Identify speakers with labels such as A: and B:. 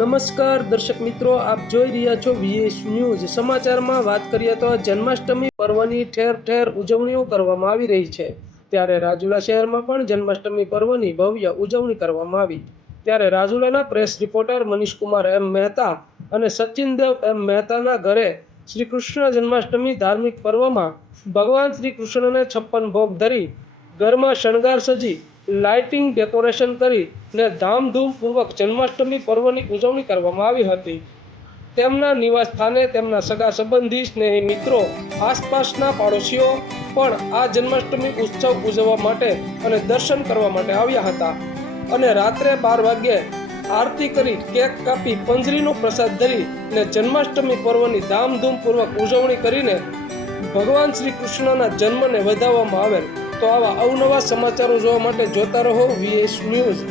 A: નમસ્કાર દર્શક મિત્રો, આપ જોઈ રહ્યા છો વીએસ ન્યૂઝ સમાચારમાં વાત કરીએ તો જન્માષ્ટમી પર્વની ઠેર ઠેર ઉજવણીઓ કરવામાં આવી રહી છે. ત્યારે રાજુલા શહેરમાં પણ જન્માષ્ટમી પર્વની ભવ્ય ઉજવણી કરવામાં આવી. ત્યારે રાજુલાના press reporter Manishkumar M Mehta અને સચિનદેવ એમ મહેતાના ઘરે શ્રી કૃષ્ણ જન્માષ્ટમી ધાર્મિક પર્વમાં ભગવાન શ્રી કૃષ્ણને છપ્પન ભોગ ધરી ઘરમાં શણગાર સજી લાઇટિંગ, ડેકોરેશન કરીને ધામધૂમપૂર્વક જન્માષ્ટમી પર્વની ઉજવણી કરવામાં આવી હતી. તેમના નિવાસ સ્થાને તેમના સગા સંબંધી, સ્નેહી મિત્રો, આસપાસના પાડોશીઓ પણ આ જન્માષ્ટમી ઉત્સવ ઉજવવા માટે અને દર્શન કરવા માટે આવ્યા હતા. અને રાત્રે બાર વાગ્યે આરતી કરી, કેક કાપી, પંજરીનો પ્રસાદ ધરી ને જન્માષ્ટમી પર્વની ધામધૂમપૂર્વક ઉજવણી કરીને ભગવાન શ્રી કૃષ્ણના જન્મને વધાવવામાં આવેલ. તો આવા અવનવા સમાચારો જોવા માટે જોતા રહો વીએસ ન્યૂઝ